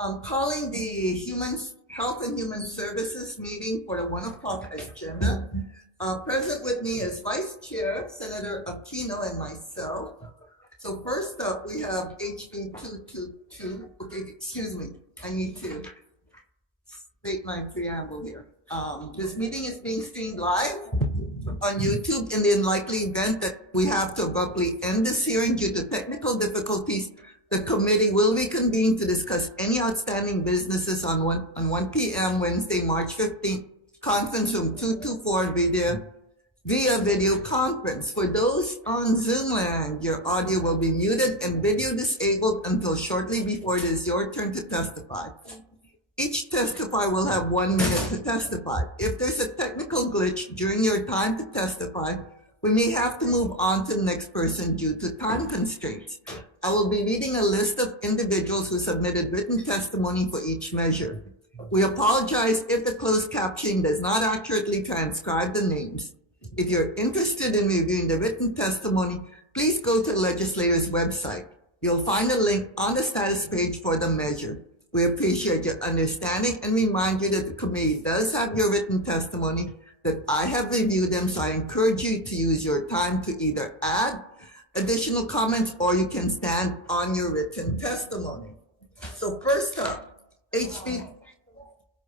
I'm calling the Health and Human Services meeting for the 1 o'clock agenda. Present with me is Vice Chair Senator Aquino and myself. So first up, we have HB 222. Okay, excuse me. I need to state my preamble here. This meeting is being streamed live on YouTube. In the unlikely event that we have to abruptly end this hearing due to technical difficulties, the committee will reconvene to discuss any outstanding businesses on 1 p.m. Wednesday, March 15th, conference room 224 via video conference. For those on Zoom land, your audio will be muted and video disabled until shortly before it is your turn to testify. Each testifier will have 1 minute to testify. If there's a technical glitch during your time to testify, we may have to move on to the next person due to time constraints. I will be reading a list of individuals who submitted written testimony for each measure. We apologize if the closed captioning does not accurately transcribe the names. If you're interested in reviewing the written testimony, please go to the legislator's website. You'll find a link on the status page for the measure. We appreciate your understanding and remind you that the committee does have your written testimony, that I have reviewed them, so I encourage you to use your time to either add additional comments or you can stand on your written testimony. So first up, HB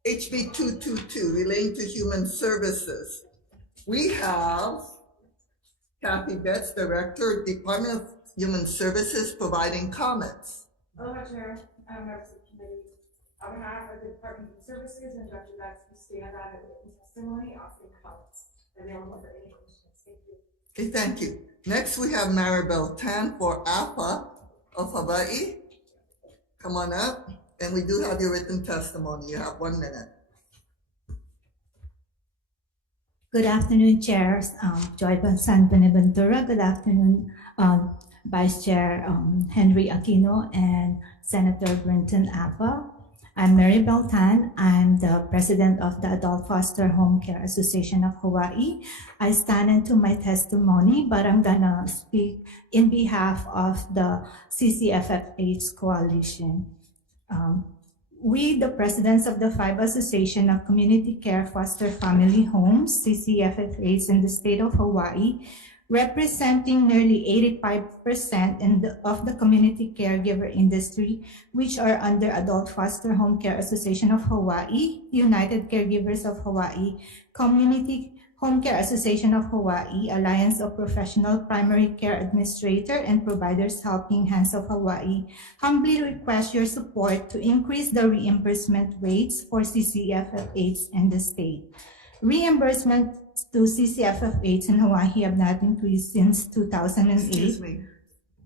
222 relating to human services. We have Kathy Betts, Director, Department of Human Services, providing comments. Hello, Chair. I'm members of the committee. On behalf of the Department of Services and Dr. Betts, we stand on the written testimony, offering comments. Available for any questions. Thank you. Okay, thank you. Next, we have Maribel Tan for APA of Hawaii. Come on up. And we do have your written testimony. You have 1 minute. Good afternoon, Chair Joy San Benaventura. Good afternoon, Vice Chair Henry Aquino and Senator Brinton Apa. I'm Maribel Tan. I'm the president of the Adult Foster Home Care Association of Hawaii. I stand into my testimony, but I'm gonna speak in behalf of the CCFF-AIDS Coalition. We, the presidents of the 5 Association of Community Care Foster Family Homes, CCFF-AIDS in the state of Hawaii, representing nearly 85% of the community caregiver industry, which are under Adult Foster Home Care Association of Hawaii, United Caregivers of Hawaii, Community Home Care Association of Hawaii, Alliance of Professional Primary Care Administrator and Providers Helping Hands of Hawaii, humbly request your support to increase the reimbursement rates for CCFF-AIDS in the state. Reimbursement to CCFF-AIDS in Hawaii have not increased since 2008. Excuse me,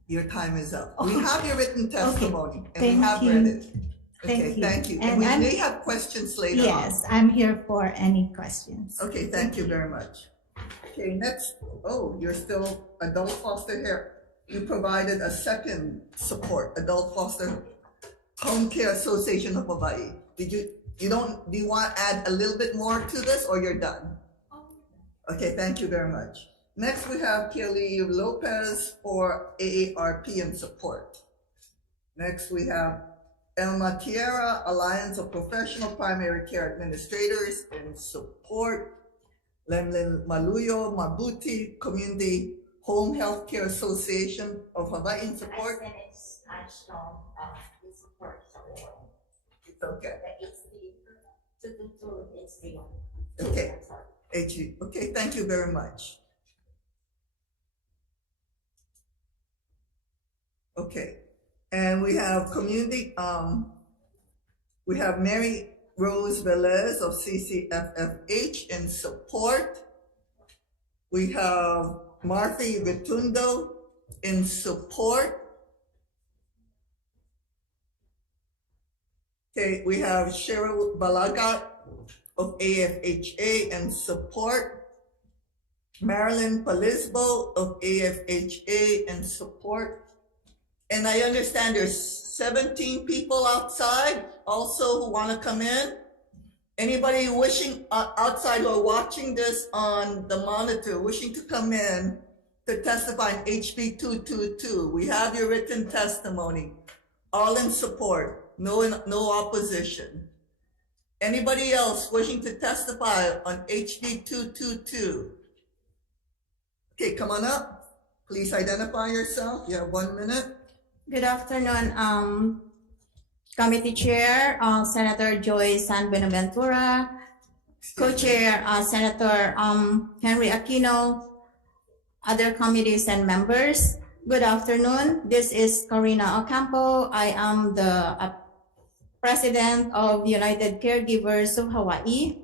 your time is up. We have your written testimony, okay. and we have read it. Okay, thank you. And we may have questions later on. Yes, I'm here for any questions. Okay, thank you very much. Okay, next, you're still Adult Foster Care. You provided a second support, Adult Foster Home Care Association of Hawaii. Do you want to add a little bit more to this, or you're done? Okay, thank you very much. Next, we have Kelly Lopez for AARP and support. Next, we have Elma Tierra, Alliance of Professional Primary Care Administrators and support. Lemlin Maluyo Mabuti, Community Home Health Care Association of Hawaii and support. I strong support. It's okay. It's the Okay. Okay, thank you very much. Okay, and we have we have Mary Rose Velez of CCFFH in support. We have Martha Rotundo in support. Okay, we have Cheryl Balagat of AFHA and support. Marilyn Palisbo of AFHA and support. And I understand there's 17 people outside also who want to come in. Anybody wishing outside or watching this on the monitor wishing to come in to testify in HB 222, we have your written testimony, all in support. No opposition. Anybody else wishing to testify on HB 222? Okay, come on up. Please identify yourself. You have 1 minute. Good afternoon, Committee Chair, Senator Joy San Benaventura, Co-Chair, Senator Henry Aquino, other committees and members. Good afternoon. This is Corina Ocampo. I am the President of United Caregivers of Hawaii.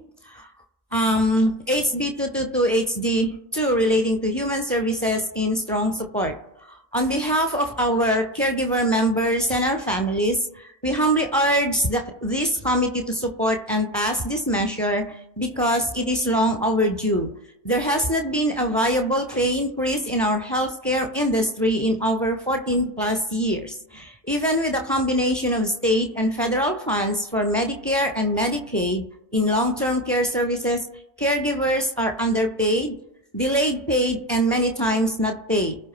HB 222 HD2 relating to human services in strong support. On behalf of our caregiver members and our families, we humbly urge this committee to support and pass this measure because it is long overdue. There has not been a viable pay increase in our healthcare industry in over 14 plus years. Even with a combination of state and federal funds for Medicare and Medicaid in long-term care services, caregivers are underpaid, delayed paid, and many times not paid.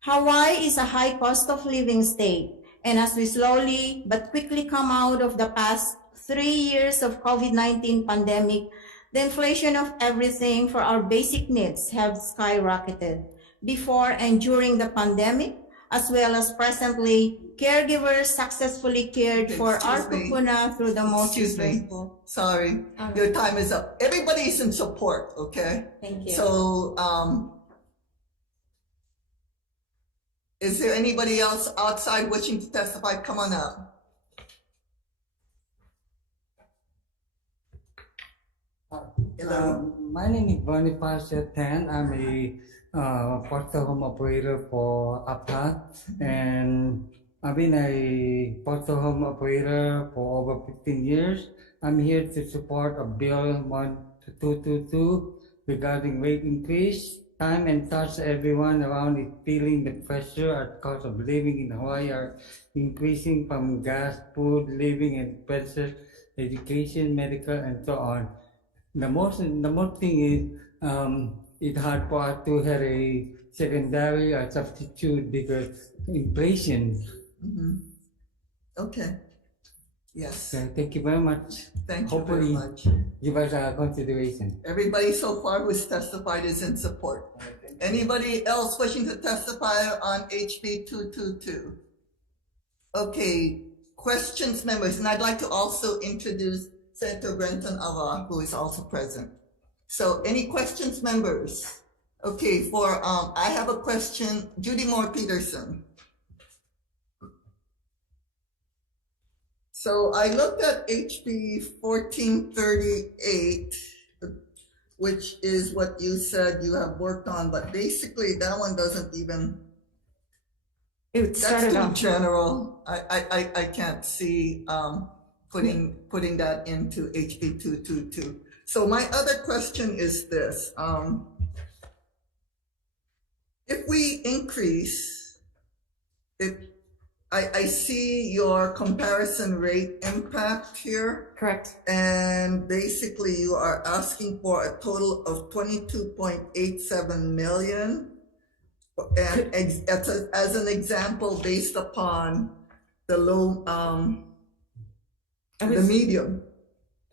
Hawaii is a high cost of living state, and as we slowly but quickly come out of the past 3 years of COVID-19 pandemic, the inflation of everything for our basic needs have skyrocketed. Before and during the pandemic, as well as presently, caregivers successfully cared for our kupuna through the most stressful. Sorry, your time is up. Everybody's in support, okay? Thank you. So, is there anybody else outside wishing to testify? Come on up. My name is Bonifacio Tan. I'm a postal home operator for APA, and I've been a postal home operator for over 15 years. I'm here to support a bill 1222 regarding rate increase. Time and touch everyone around is feeling the pressure at cost of living in Hawaii are increasing from gas, food, living expenses, education, medical, and so on. The most thing is it's hard for us to have a secondary or substitute because inflation. Mm-hmm. Okay. Yes. Okay, thank you very much. Thank you Hopefully, very much. give us a consideration. Everybody so far who's testified is in support. Anybody else wishing to testify on HB 222? Okay, questions, members, and I'd like to also introduce Senator Brenton Awa, who is also present. So any questions, members? Okay, I have a question, Judy Moore Peterson. So I looked at HB 1438, which is what you said you have worked on, but basically that one doesn't even, that's too general. I can't see putting that into HB 222. So my other question is this, if we increase, I see your comparison rate impact here. Correct. And basically you are asking for a total of 22.87 million. And as an example, based upon the low, the medium,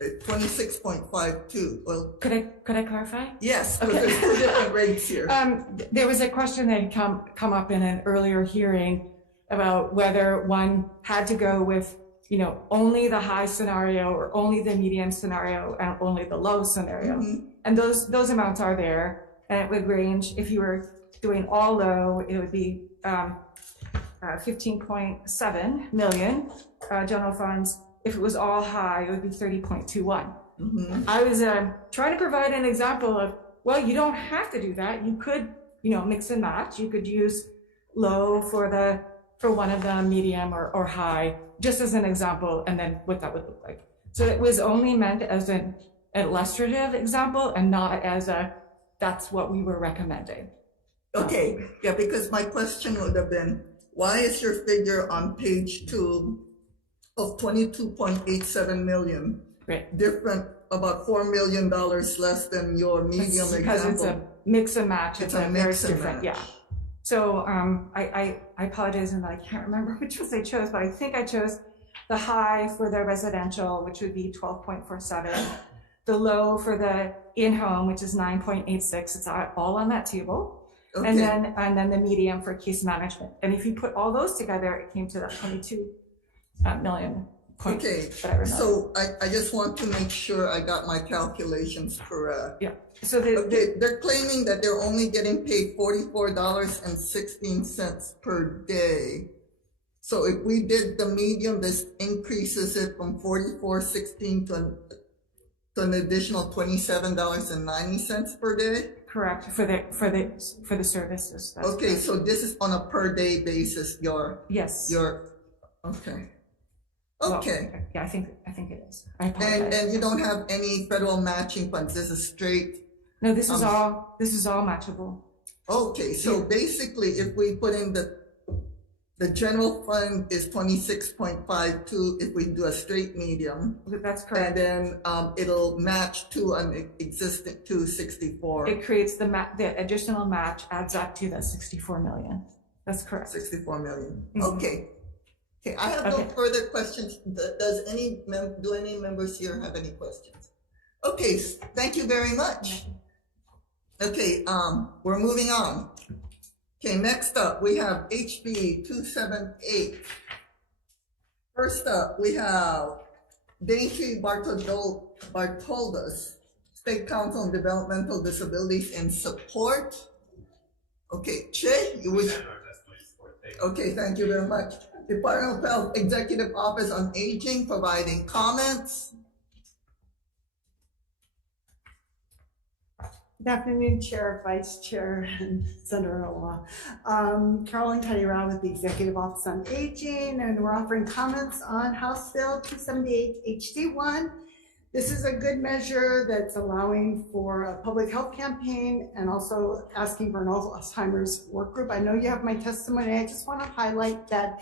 26.52. Well, could I clarify? Yes, because there's two different rates here. There was a question that had come up in an earlier hearing about whether one had to go with, only the high scenario or only the medium scenario and only the low scenario. Mm-hmm. And those amounts are there, and it would range. If you were doing all low, it would be 15.7 million general funds. If it was all high, it would be 30.21. Mm-hmm. I was trying to provide an example of, well, you don't have to do that. You could, mix and match. You could use low for one of them, medium or high, just as an example, and then what that would look like. So it was only meant as an illustrative example and not as that's what we were recommending. Okay, yeah, because my question would have been, why is your figure on page 2 of 22.87 million different, about $4 million less than your medium example? Because it's a mix and match. It's a mix and different, match. Yeah. So I apologize, and I can't remember which ones I chose, but I think I chose the high for the residential, which would be 12.47, the low for the in-home, which is 9.86. It's all on that table. Okay. And then the medium for case management. And if you put all those together, it came to that 22 million. Okay, so I just want to make sure I got my calculations correct. Yeah. So They're claiming that they're only getting paid $44.16 per day. So if we did the medium, this increases it from $44.16 to an additional $27.90 per day. correct for the services. That's Okay, correct. so this is on a per day basis. Yes. Okay. Well, Okay. yeah, I think it is. I apologize. And you don't have any federal matching funds. This is straight. No, this is all matchable. Okay, so basically, if we put in the general fund is 26.52 if we do a straight medium, That's and correct. then it'll match to an existing 264. It creates the additional match adds up to that 64 million. That's correct. 64 million. Mhm. Okay. Okay, I have no Okay. further questions. Do any members here have any questions? Okay, thank you very much. Okay, we're moving on. Okay, next up, we have HB 278. First up, we have Daintree Bartoldas, State Council on Developmental Disabilities and Support. Okay, Che, you would. Okay, thank you very much. Department of Health Executive Office on Aging, providing comments. Good afternoon, Chair, Vice Chair, and Senator Ola. Carolyn Cuddy-Rao with the Executive Office on Aging, and we're offering comments on House Bill 278 HD1. This is a good measure that's allowing for a public health campaign and also asking for an Alzheimer's work group. I know you have my testimony. I just want to highlight that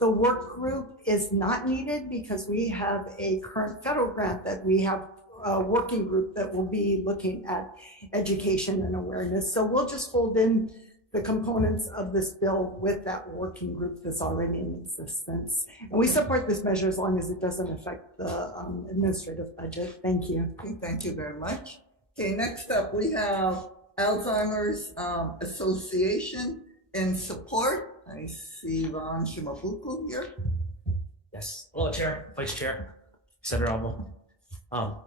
the work group is not needed because we have a current federal grant that we have a working group that will be looking at education and awareness. So we'll just fold in the components of this bill with that working group that's already in existence. And we support this measure as long as it doesn't affect the administrative budget. Thank you. Okay, thank you very much. Okay, next up, we have Alzheimer's Association in support. I see Ron Shimabuku here. Yes. Hello, Chair, Vice Chair, Senator Alvo.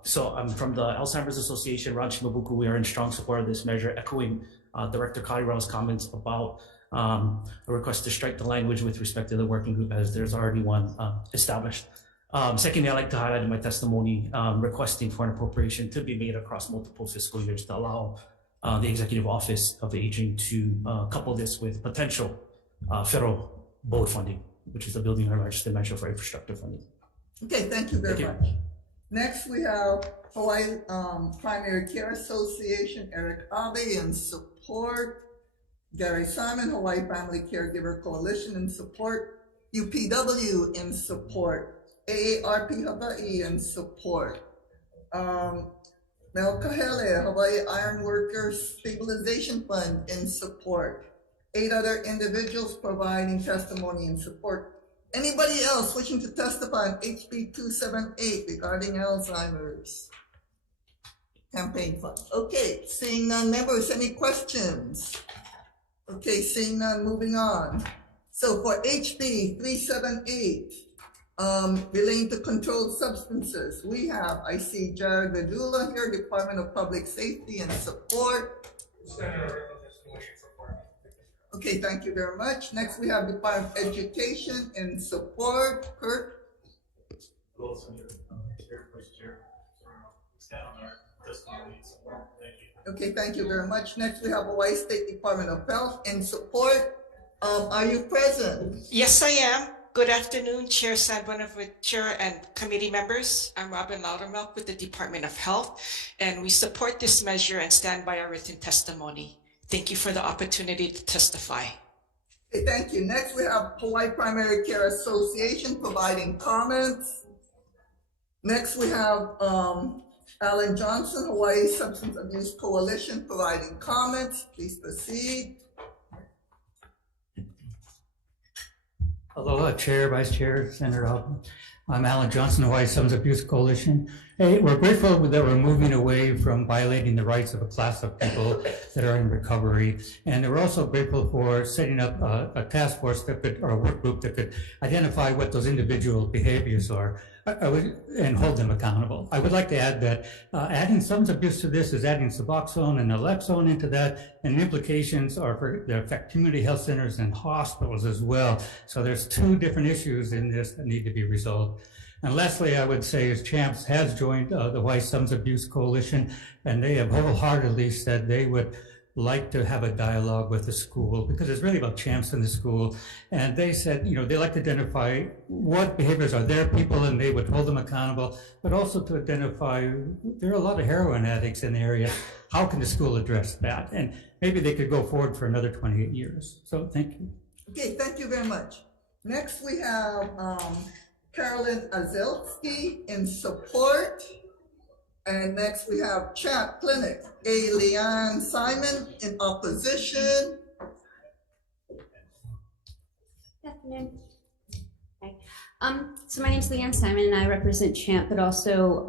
So I'm from the Alzheimer's Association, Ron Shimabuku. We are in strong support of this measure, echoing Director Cuddy-Rao's comments about a request to strike the language with respect to the working group, as there's already one established. Secondly, I'd like to highlight in my testimony requesting for an appropriation to be made across multiple fiscal years to allow the Executive Office of Aging to couple this with potential federal BOD funding, which is the Building and Emergency Measure for Infrastructure funding. Okay, thank you very Thank much. Next, we have Hawaii Primary Care Association, Eric Abe in support. Gary Simon, Hawaii Family Caregiver Coalition in support. UPW in support. AARP Hawaii in support. Mel Kahele, Hawaii Iron Workers Stabilization Fund in support. 8 other individuals providing testimony in support. Anybody else wishing to testify on HB 278 regarding Alzheimer's campaign fund? Okay, seeing none. Members, any questions? Okay, seeing none, moving on. So for HB 378, relating to controlled substances, we have, I see Jared Vedula here, Department of Public Safety and support. Okay, thank you very much. Next, we have Department of Education and support. Kurt. Hello, Senator. Chair, Vice Chair. Stand on our testimony and support. Thank you. Okay, thank you very much. Next, we have Hawaii State Department of Health and support. Are you present? Yes, I am. Good afternoon, Chair San Buenaventura and committee members. I'm Robin Loudermilk with the Department of Health, and we support this measure and stand by our written testimony. Thank you for the opportunity to testify. Okay, thank you. Next, we have Hawaii Primary Care Association providing comments. Next, we have Alan Johnson, Hawaii Substance Abuse Coalition providing comments. Please proceed. Aloha, Chair, Vice Chair, Senator Alvo. I'm Alan Johnson, Hawaii Substance Abuse Coalition. Hey, we're grateful that we're moving away from violating the rights of a class of people that are in recovery. And we're also grateful for setting up a task force that could, or a work group that could identify what those individual behaviors are and hold them accountable. I would like to add that adding substance abuse to this is adding Suboxone and Naloxone into that, and the implications are for they affect community health centers and hospitals as well. So there's two different issues in this that need to be resolved. And lastly, I would say is CHAMPS has joined the Hawai'i Substance Abuse Coalition, and they have wholeheartedly said they would like to have a dialogue with the school because it's really about CHAMPS in the school. And they said, you know, they like to identify what behaviors are their people and they would hold them accountable, but also to identify, there are a lot of heroin addicts in the area. How can the school address that? And maybe they could go forward for another 28 years. So thank you. Okay, thank you very much. Next we have Carolyn Azelski in support. And next we have CHAP Clinic, A. Leanne Simon in opposition. Good afternoon. Hi. So my name is Leanne Simon and I represent CHAMP, but also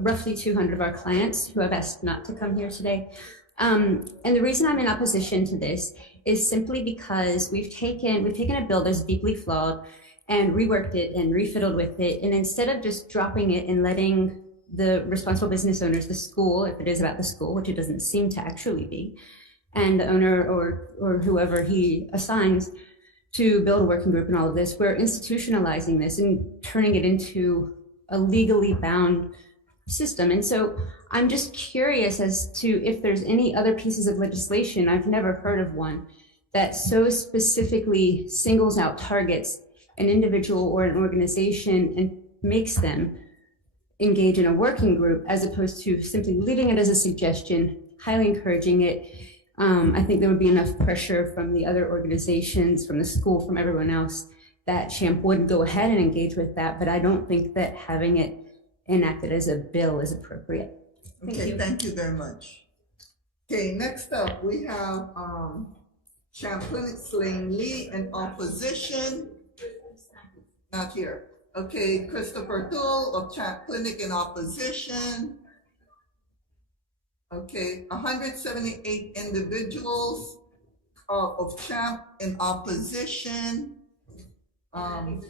roughly 200 of our clients who have asked not to come here today. And the reason I'm in opposition to this is simply because we've taken a bill that's deeply flawed and reworked it and refiddled with it. And instead of just dropping it and letting the responsible business owners, the school, if it is about the school, which it doesn't seem to actually be, and the owner or whoever he assigns to build a working group and all of this, we're institutionalizing this and turning it into a legally bound system. And so I'm just curious as to if there's any other pieces of legislation, I've never heard of one, that so specifically singles out, targets an individual or an organization and makes them engage in a working group as opposed to simply leaving it as a suggestion, highly encouraging it. I think there would be enough pressure from the other organizations, from the school, from everyone else, that CHAMP would go ahead and engage with that, but I don't think that having it enacted as a bill is appropriate. Thank you very much. Okay, next up we have CHAMP Clinic Slane Lee in opposition. Not here. Okay, Christopher Dull of CHAMP Clinic in opposition. Okay, 178 individuals of CHAMP in opposition. So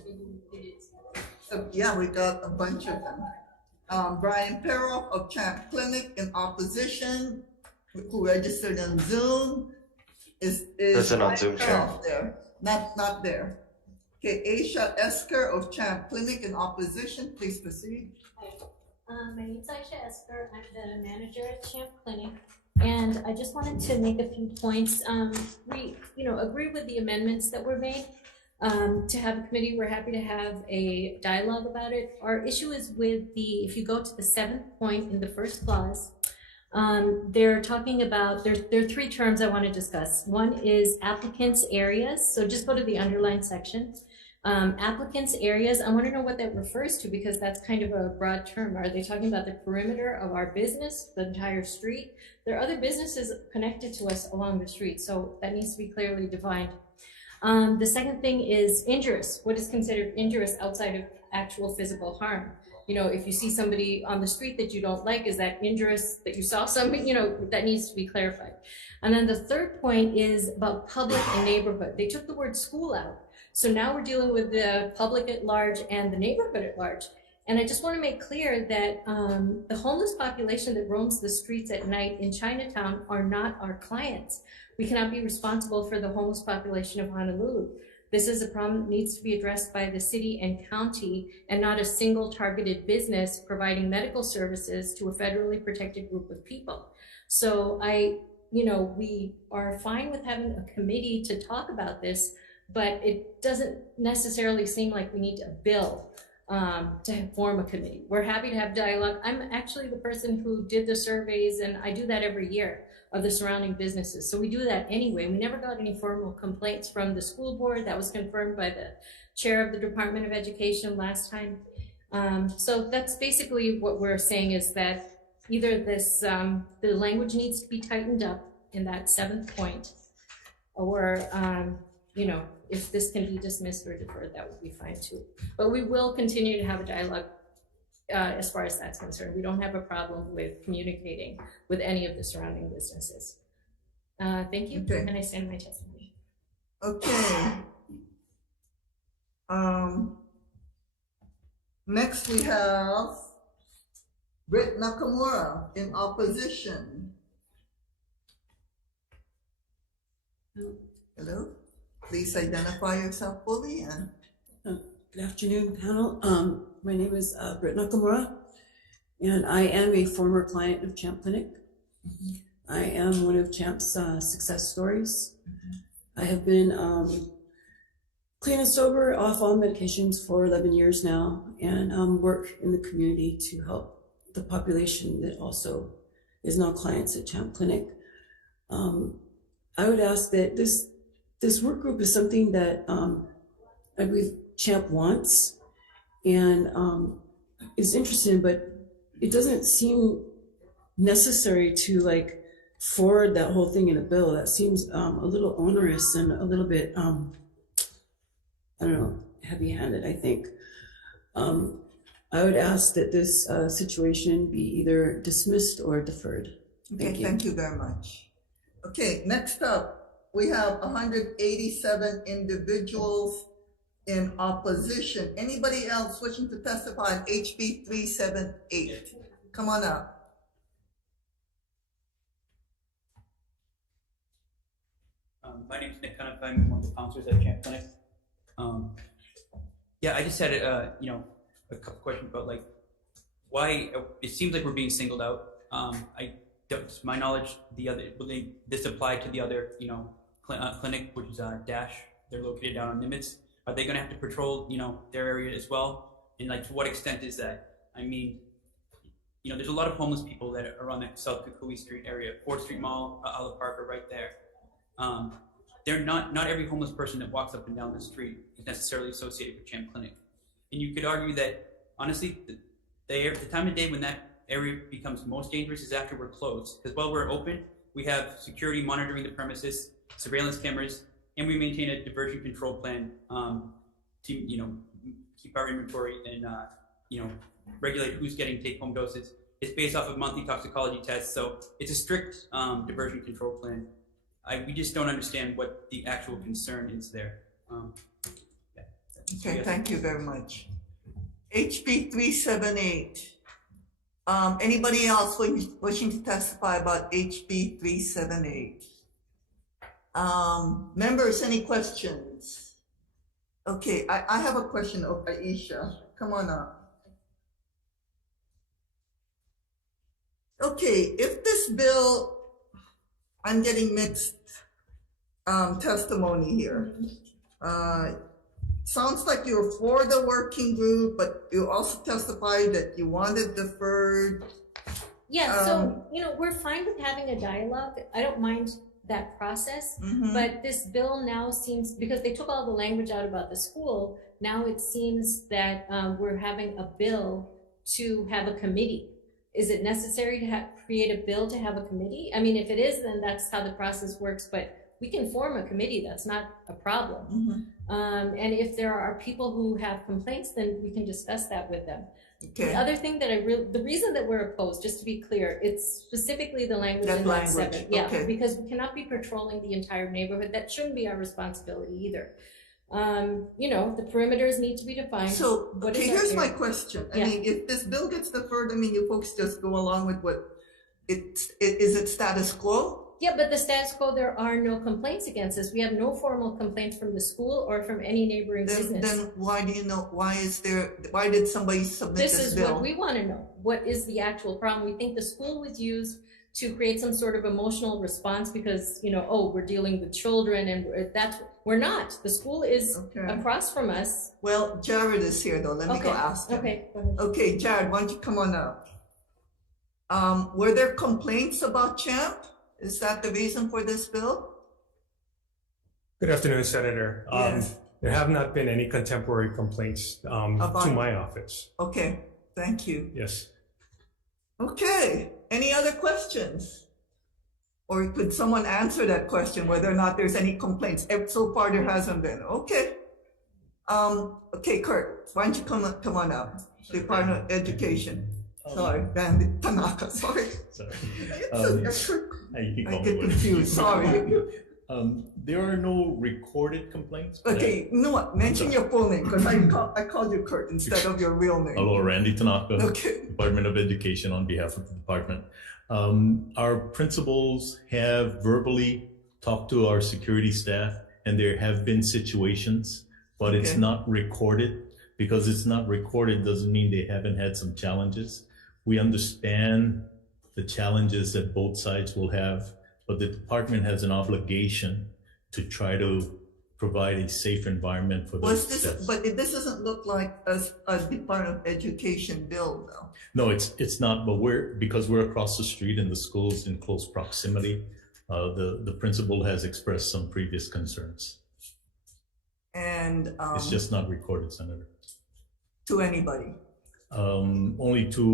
yeah, we got a bunch of them. Brian Peroff of CHAMP Clinic in opposition, who registered on Zoom. Is on Zoom, Chair. There? Not there. Okay, Aisha Esker of CHAMP Clinic in opposition. Please proceed. My name is Aisha Esker. I'm the manager at CHAMP Clinic, and I just wanted to make a few points. We, agree with the amendments that were made to have a committee. We're happy to have a dialogue about it. Our issue is with if you go to the 7th point in the first clause, they're talking about, there are 3 terms I want to discuss. One is applicants' areas. So just go to the underlined section. Applicants' areas, I want to know what that refers to because that's kind of a broad term. Are they talking about the perimeter of our business, the entire street? There are other businesses connected to us along the street, so that needs to be clearly defined. The second thing is injurious. What is considered injurious outside of actual physical harm? If you see somebody on the street that you don't like, is that injurious that you saw somebody? That needs to be clarified. And then the third point is about public and neighborhood. They took the word school out. So now we're dealing with the public at large and the neighborhood at large. And I just want to make clear that the homeless population that roams the streets at night in Chinatown are not our clients. We cannot be responsible for the homeless population of Honolulu. This is a problem that needs to be addressed by the city and county and not a single targeted business providing medical services to a federally protected group of people. So we are fine with having a committee to talk about this, but it doesn't necessarily seem like we need a bill to form a committee. We're happy to have dialogue. I'm actually the person who did the surveys, and I do that every year of the surrounding businesses. So we do that anyway. We never got any formal complaints from the school board. That was confirmed by the chair of the Department of Education last time. So that's basically what we're saying, is that either the language needs to be tightened up in that 7th point, or if this can be dismissed or deferred, that would be fine too. But we will continue to have a dialogue as far as that's concerned. We don't have a problem with communicating with any of the surrounding businesses. Thank you, Okay. and I stand my testimony. Okay. Next we have Britt Nakamura in opposition. Hello, please identify yourself fully and. Good afternoon, panel. My name is Britt Nakamura, and I am a former client of Champ Clinic. I am one of Champ's success stories. I have been clean and sober, off all medications for 11 years now, and work in the community to help the population that also is now clients at Champ Clinic. I would ask that this work group is something that I believe Champ wants and is interested in, but it doesn't seem necessary to like forward that whole thing in a bill. That seems a little onerous and a little bit, I don't know, heavy-handed, I think. I would ask that this situation be either dismissed or deferred. Okay, thank you very much. Okay, next up, we have 187 individuals in opposition. Anybody else wishing to testify on HB 378? Come on up. My name is Nick Cunniff. I'm one of the counselors at Champ Clinic. Yeah, I just had a couple questions about like why it seems like we're being singled out. I don't, to my knowledge, this apply to the other clinic, which is Dash. They're located down on Nimitz. Are they going to have to patrol their area as well? And like to what extent is that? I mean, there's a lot of homeless people that are on the South Kukui Street area, 4th Street Mall, Olive Park are right there. They're not every homeless person that walks up and down the street is necessarily associated with Champ Clinic. And you could argue that, honestly, the time of day when that area becomes most dangerous is after we're closed. Because while we're open, we have security monitoring the premises, surveillance cameras, and we maintain a diversion control plan to keep our inventory and regulate who's getting take-home doses. It's based off of monthly toxicology tests, so it's a strict diversion control plan. We just don't understand what the actual concern is there. Okay, thank you very much. HB 378. Anybody else wishing to testify about HB 378? Members, any questions? Okay, I have a question of Aisha. Come on up. Okay, if this bill, I'm getting mixed testimony here. Sounds like you're for the working group, but you also testified that you wanted deferred. Yeah, so, we're fine with having a dialogue. I don't mind that process, but this bill now seems, because they took all the language out about the school, now it seems that we're having a bill to have a committee. Is it necessary to create a bill to have a committee? I mean, if it is, then that's how the process works, but we can form a committee, that's not a problem. And if there are people who have complaints, then we can discuss that with them. Okay. The other thing that the reason that we're opposed, just to be clear, it's specifically the language in that 7. Yeah, because we cannot be patrolling the entire neighborhood. That shouldn't be our responsibility either. The perimeters need to be defined. So, okay, here's my question. I mean, if this bill gets deferred, I mean, you folks just go along with what is it status quo? Yeah, but the status quo, there are no complaints against us. We have no formal complaints from the school or from any neighboring business. Then why did somebody submit this bill? This is what we want to know. What is the actual problem? We think the school was used to create some sort of emotional response because, we're dealing with children and we're not. The school is across from us. Well, Jared is here though. Let me go ask him. Okay, go ahead. Okay, Jared, why don't you come on up? Were there complaints about Champ? Is that the reason for this bill? Good afternoon, Senator. Yes. There have not been any contemporary complaints to my office. Okay, thank you. Yes. Okay, any other questions? Or could someone answer that question, whether or not there's any complaints? So far, there hasn't been. Okay. Okay, Kurt, why don't you come on up? Department of Education. Sorry, Randy Tanaka, sorry. Sorry. I get confused, sorry. There are no recorded complaints. Okay, you know what? Mention your full name, because I called you Kurt instead of your real name. Hello, Randy Tanaka, Okay. Department of Education on behalf of the department. Our principals have verbally talked to our security staff, and there have been situations, but it's not recorded. Because it's not recorded doesn't mean they haven't had some challenges. We understand the challenges that both sides will have, but the department has an obligation to try to provide a safe environment for those staff. But this doesn't look like a Department of Education bill, though. No, it's not, but because we're across the street and the school's in close proximity, the principal has expressed some previous concerns. And it's just not recorded, Senator. To anybody? Only to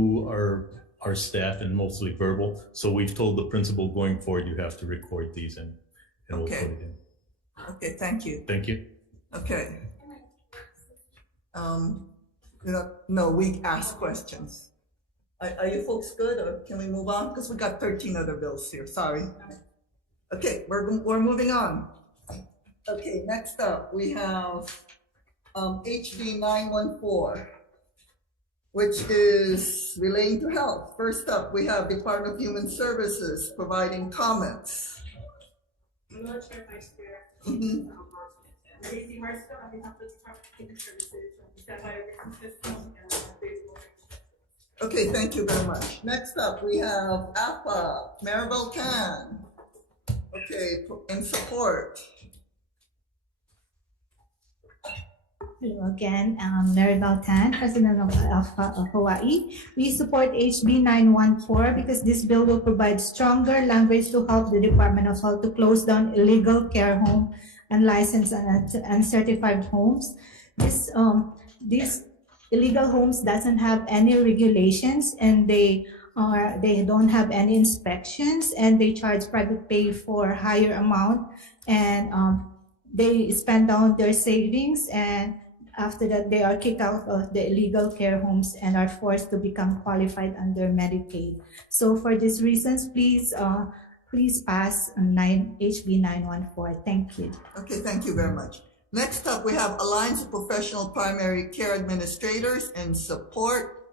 our staff, and mostly verbal. So we've told the principal going forward, you have to record these and we'll put it in. Okay, thank you. Thank you. Okay. No, we ask questions. Are you folks good, or can we move on? Because we got 13 other bills here, sorry. Okay, we're moving on. Okay, next up, we have HB 914, which is relating to health. First up, we have Department of Human Services providing comments. Hello, Chair, Vice Chair. Lacey Marston, on behalf of the Department of Human Services, stand by a written testimony and favorable. Okay, thank you very much. Next up, we have APA, Maribel Tan. Okay, in support. Hello again, Maribel Tan, President of Hawai'i. We support HB 914 because this bill will provide stronger language to help the Department of Health to close down illegal care home, unlicensed and uncertified homes. These illegal homes doesn't have any regulations, and they don't have any inspections, and they charge private pay for higher amount, and they spend down their savings, and after that they are kicked out of the illegal care homes and are forced to become qualified under Medicaid. So for these reasons, please pass HB 914. Thank you. Okay, thank you very much. Next up, we have Alliance of Professional Primary Care Administrators in support.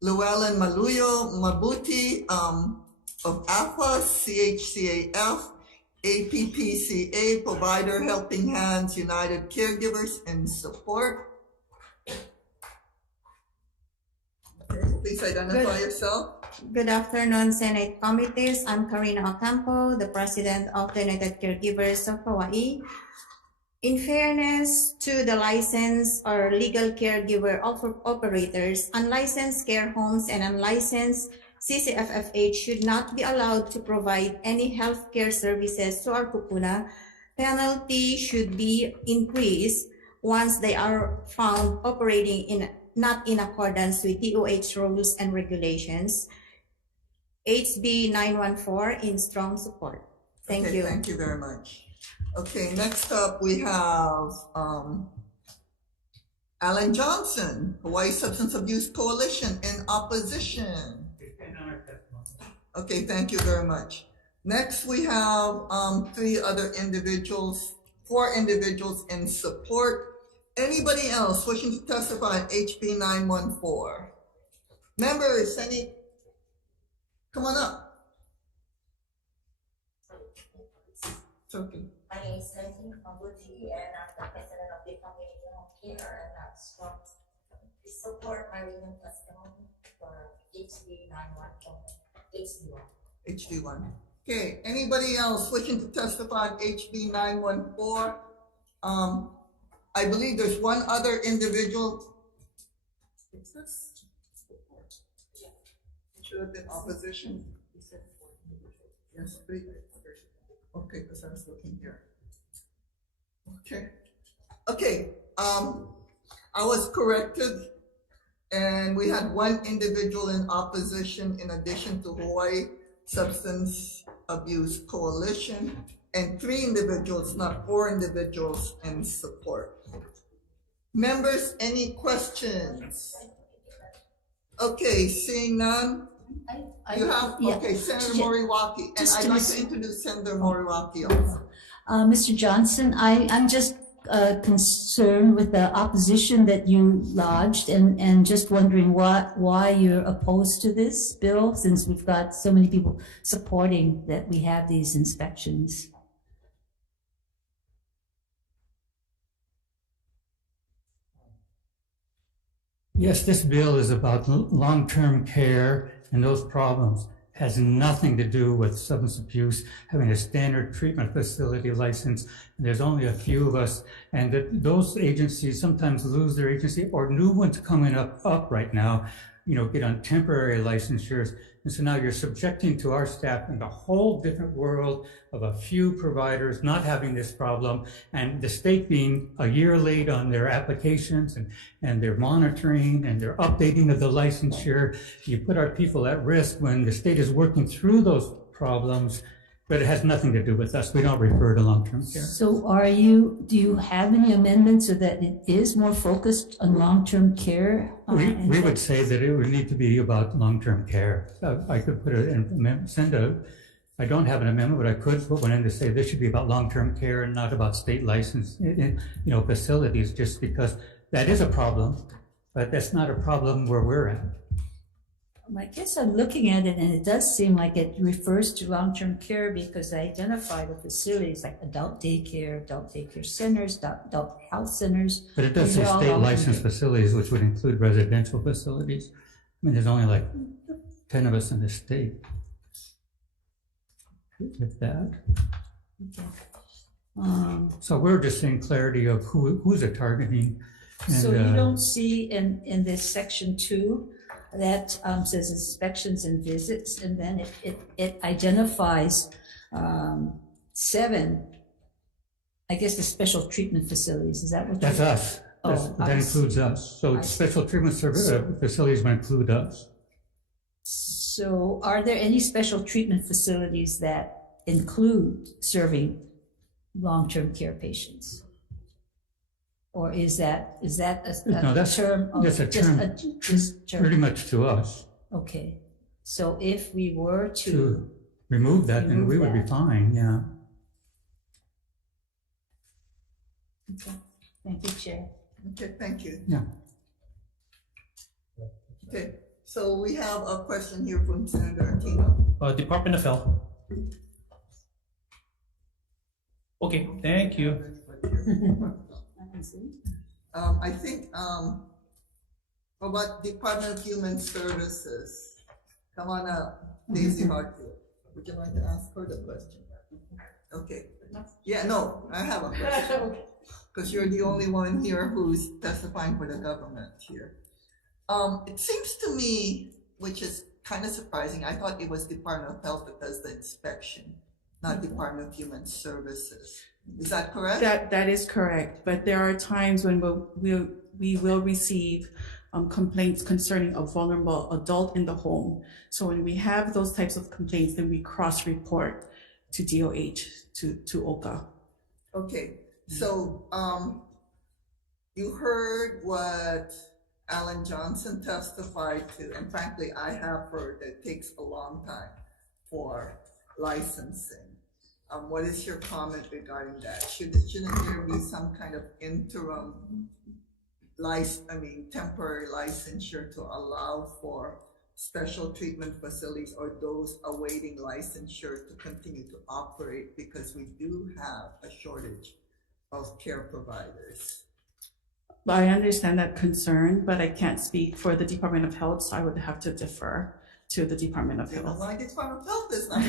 Llewellyn Maluyo Mabuti of AFA, CHCAF, APPCA, Provider Helping Hands United Caregivers in support. Okay, please identify yourself. Good afternoon, Senate committees. I'm Karina Ocampo, the President of the United Caregivers of Hawaii. In fairness to the licensed or legal caregiver operators, unlicensed care homes and unlicensed CCFFH should not be allowed to provide any health care services to our kupuna. Penalty should be increased once they are found operating not in accordance with DOH rules and regulations. HB 914 in strong support. Thank you. Thank you very much. Okay, next up we have Alan Johnson, Hawaii Substance Abuse Coalition in opposition. Okay, thank you very much. Next we have four individuals in support. Anybody else wishing to testify on HB 914? Members, come on up. It's okay. My name is Nancy Mabuti, and I'm the president of the Community Home Care, and that's what we support my written testimony for HB 914. HD1. Okay, anybody else wishing to testify on HB 914? I believe there's one other individual. Is this? It should have been opposition. Yes, please. Okay, because I was looking here. Okay, I was corrected, and we had one individual in opposition in addition to Hawaii Substance Abuse Coalition, and 3 individuals, not 4 individuals in support. Members, any questions? Okay, seeing none. You have, okay, Senator Moriwaki, and just I'd to like mis- to introduce Senator Moriwaki also. Mr. Johnson, I'm just concerned with the opposition that you lodged and just wondering why you're opposed to this bill, since we've got so many people supporting that we have these inspections. Yes, this bill is about long-term care and those problems. Has nothing to do with substance abuse, having a standard treatment facility license. There's only a few of us, and that those agencies sometimes lose their agency, or new ones coming up right now, get on temporary licensures. And so now you're subjecting to our staff in a whole different world of a few providers not having this problem, and the state being a year late on their applications and their monitoring and their updating of the licensure. You put our people at risk when the state is working through those problems, but it has nothing to do with us. We don't refer to long-term care. So do you have any amendments so that it is more focused on long-term care? We would say that it would need to be about long-term care. I could put I don't have an amendment, but I could put one in to say this should be about long-term care and not about state license, facilities, just because that is a problem, but that's not a problem where we're at. I guess I'm looking at it and it does seem like it refers to long-term care because they identify the facilities like adult daycare centers, adult health centers. But it does These say are all state long-term licensed care. facilities, which would include residential facilities. I mean, there's only like 10 of us in the state. With that. Okay. So we're just saying clarity of who's it targeting. So and, you don't see in this section 2 that says inspections and visits, and then it identifies 7, I guess, the special treatment facilities. Is that what? That's us. That includes us. So special treatment facilities would include us. So are there any special treatment facilities that include serving long-term care patients? Or is that a No, that's term? a term pretty much to us. Okay, so if we were To remove that, then we would be fine, yeah. Okay, thank you, Chair. Okay, thank you. Yeah. Okay, so we have a question here from Senator Aquino. Department of Health. Okay, thank you. I think, about Department of Human Services. Come on up, Daisy Hartfield. Would you like to ask her the question? Okay. Yeah, no, I have a question. Because you're the only one here who's testifying for the government here. It seems to me, which is kind of surprising, I thought it was Department of Health that does the inspection, not Department of Human Services. Is that correct? That is correct, but there are times when we will receive complaints concerning a vulnerable adult in the home. So when we have those types of complaints, then we cross-report to DOH, to OCA. Okay, so you heard what Alan Johnson testified to, and frankly, I have heard that it takes a long time for licensing. What is your comment regarding that? Shouldn't there be some kind of interim temporary licensure to allow for special treatment facilities or those awaiting licensure to continue to operate, because we do have a shortage of care providers? I understand that concern, but I can't speak for the Department of Health, so I would have to defer to the Department of Health. Why Department of Health is not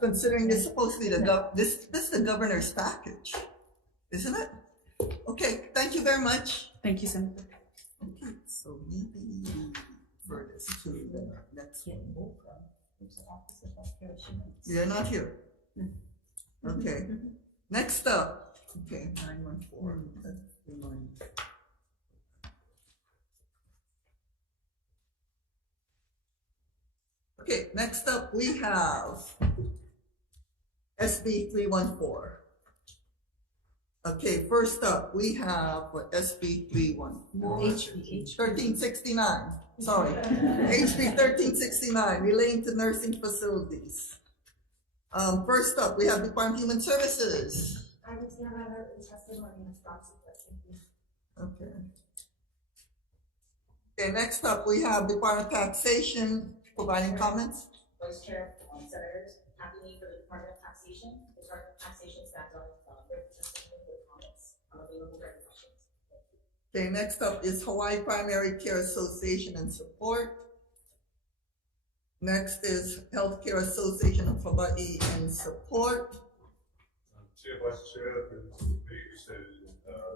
considering this is supposed to be this is the governor's package, isn't it? Okay, thank you very much. Thank you, Senator. Okay, so maybe refer this to the next one. You're not here. Okay, next up. Okay, 914. Let's remind. Okay, next up we have SB 314. Okay, first up we have what SB 314. 1369. Sorry, HB 1369 relating to nursing facilities. First up we have Department of Human Services. I would stand on our testimony and strong support. Thank you. Okay. Okay, next up we have Department of Taxation providing comments. Vice Chair, Senators, happy New Year for the Department of Taxation. The Department of Taxation stands on written testimony with comments. I'm available for any questions. Okay, next up is Hawaii Primary Care Association and Support. Next is Healthcare Association of Hawai'i and Support. Chair, Vice Chair, we said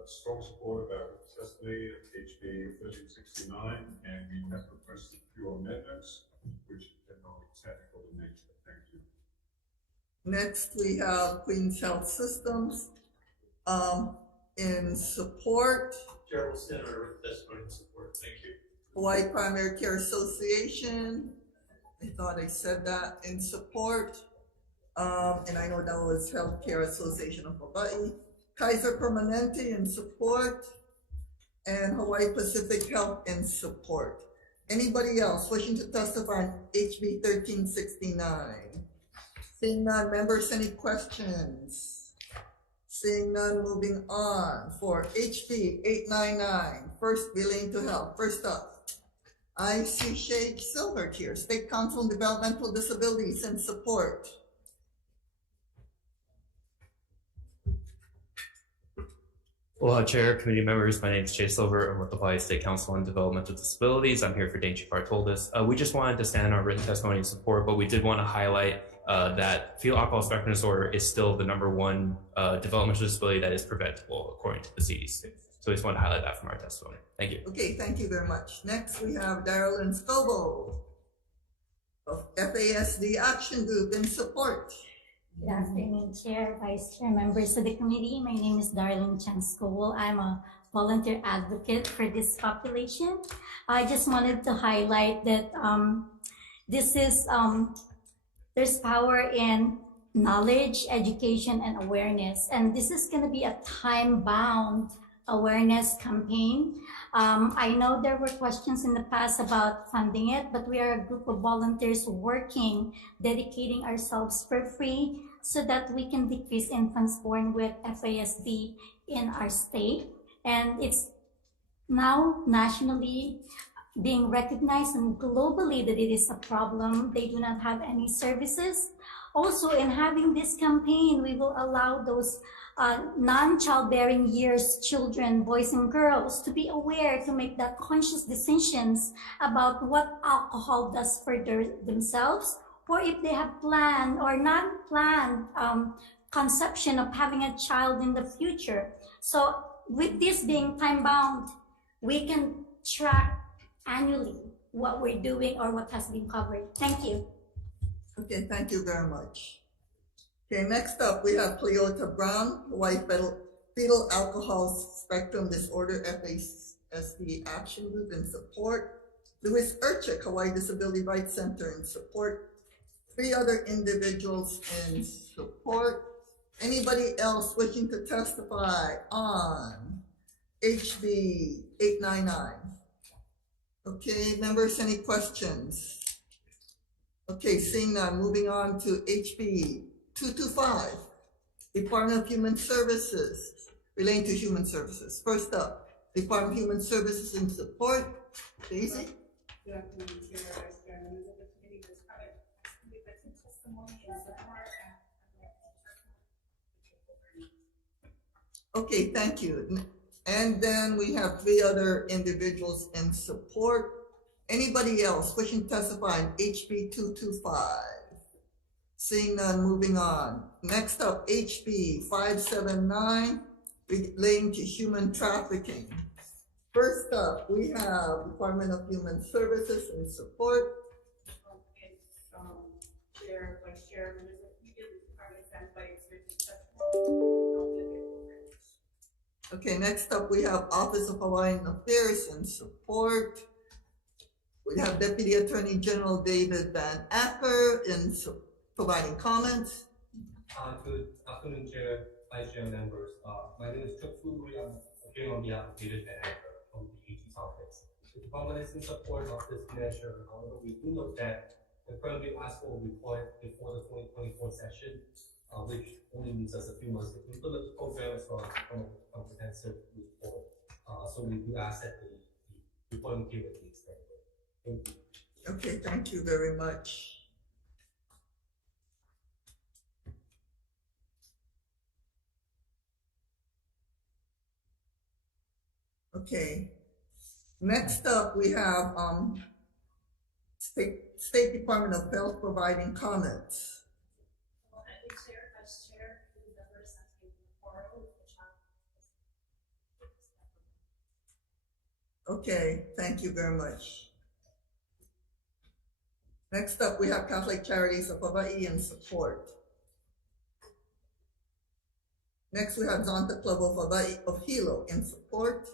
strong support of our testimony of HB 1369, and we have requested few amendments, which are not technical in nature. Thank you. Next, we have Queens Health Systems in support. Chair will stand on our written testimony in support. Thank you. Hawaii Primary Care Association. I thought I said that in support. And I know that was Healthcare Association of Hawaii. Kaiser Permanente in support. And Hawaii Pacific Health in support. Anybody else wishing to testify on HB 1369? Seeing none, members, any questions? Seeing none, moving on for HB 899, first relating to health. First up, I see Shade Silver here, State Council on Developmental Disabilities and Support. Aloha Chair, committee members, my name is Jay Silver. I'm with the Hawaii State Council on Developmental Disabilities. I'm here for Dane Chief-Artoldis. We just wanted to stand on written testimony and support, but we did want to highlight that fetal alcohol spectrum disorder is still the #1 developmental disability that is preventable according to the CDC. So we just wanted to highlight that from our testimony. Thank you. Okay, thank you very much. Next, we have Darylyn Scobo of FASD Action Group in support. Good afternoon, Chair, Vice Chair, members of the committee. My name is Darlene Chan-Scoville. I'm a volunteer advocate for this population. I just wanted to highlight that this is, there's power in knowledge, education, and awareness. And this is going to be a time-bound awareness campaign. I know there were questions in the past about funding it, but we are a group of volunteers working, dedicating ourselves for free so that we can decrease infants born with FASD in our state. And it's now nationally being recognized and globally that it is a problem. They do not have any services. Also, in having this campaign, we will allow those non-childbearing years children, boys and girls, to be aware, to make that conscious decisions about what alcohol does for themselves, or if they have planned or non-planned conception of having a child in the future. So with this being time-bound, we can track annually what we're doing or what has been covered. Thank you. Okay, thank you very much. Okay, next up, we have Cleota Brown, Hawaii Fetal Alcohol Spectrum Disorder FASD Action Group in support. Louis Urchik, Hawaii Disability Rights Center in support. 3 other individuals in support. Anybody else wishing to testify on HB 899? Okay, members, any questions? Okay, seeing none, moving on to HB 225, Department of Human Services, relating to human services. First up, Department of Human Services in support. Daisy? Good afternoon, Chair, Vice Chair, members of the committee. This product is written testimony and support. Okay, thank you. And then we have 3 other individuals in support. Anybody else wishing to testify on HB 225? Seeing none, moving on. Next up, HB 579, relating to human trafficking. First up, we have Department of Human Services in support. Chair, Vice Chair, members of the committee, the department stands by its written testimony. Okay, next up, we have Office of Hawaiian Affairs in support. We have Deputy Attorney General David Van Acker providing comments. Good afternoon, Chair, Vice Chair, members. My name is Chuck Fuguri. I'm appearing on behalf of David Van Acker from the AG's office. The department is in support of this measure. However, we do note that the currently asked for a report before the 2024 session, which only needs us a few months to implement the program as well as come up with a comprehensive report. So we do ask that the reporting period be extended. Thank you. Okay, thank you very much. Okay, next up we have State Department of Health providing comments. Okay, thank you very much. Next up, we have Catholic Charities of Hawai'i in support. Next, we have Zonta Club of Hawai'i of Hilo in support.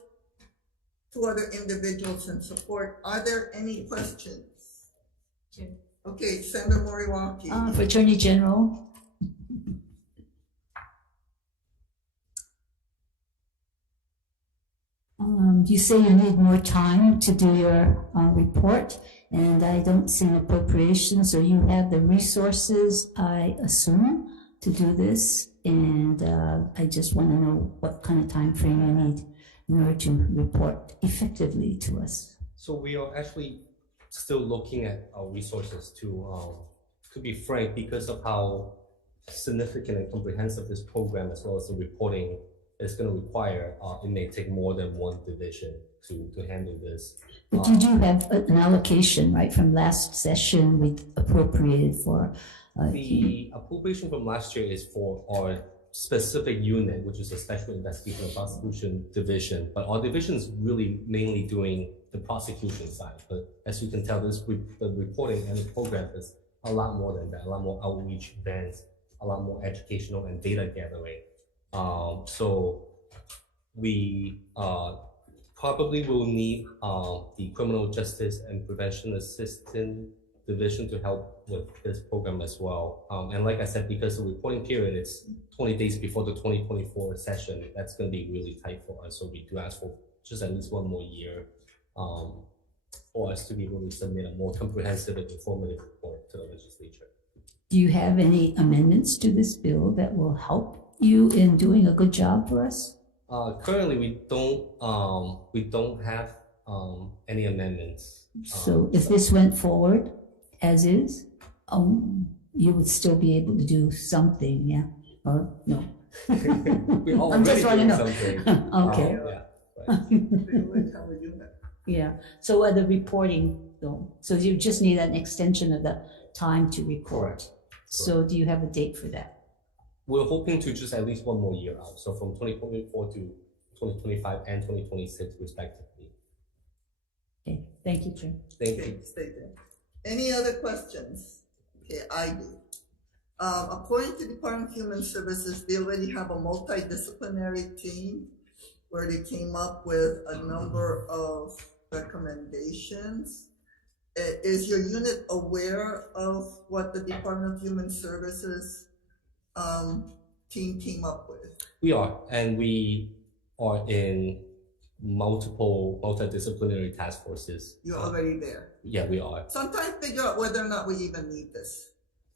Two other individuals in support. Are there any questions? Okay, Senator Moriwaki. For Attorney General. You say you need more time to do your report, and I don't see an appropriation, so you have the resources, I assume, to do this, and I just want to know what kind of time frame you need in order to report effectively to us. So we are actually still looking at our resources to be frank, because of how significant and comprehensive this program as well as the reporting is going to require. It may take more than one division to handle this. But you do have an allocation, right? From last session, we appropriated for. The appropriation from last year is for our specific unit, which is a special investigation and prosecution division. But our division is really mainly doing the prosecution side. But as you can tell, the reporting and the program is a lot more than that, a lot more outreach events, a lot more educational and data gathering. So we probably will need the Criminal Justice and Prevention Assistance Division to help with this program as well. And like I said, because the reporting period is 20 days before the 2024 session, that's going to be really tight for us. So we do ask for just at least one more year for us to be able to submit a more comprehensive and informative report to the legislature. Do you have any amendments to this bill that will help you in doing a good job for us? Currently, we don't have any amendments. So if this went forward as is, you would still be able to do something, yeah? Or no? I'm just trying to know. Okay. Yeah. So the reporting, though, so you just need an extension of the time to report. Correct. So do you have a date for that? We're hoping to just at least one more year out. So from 2024 to 2025 and 2026 respectively. Okay, thank you, Chair. Thank you. Stay there. Any other questions? Okay, I do. According to Department of Human Services, they already have a multidisciplinary team where they came up with a number of recommendations. Is your unit aware of what the Department of Human Services team came up with? We are, and we are in multidisciplinary task forces. You're already there. Yeah, we are. Sometimes figure out whether or not we even need this,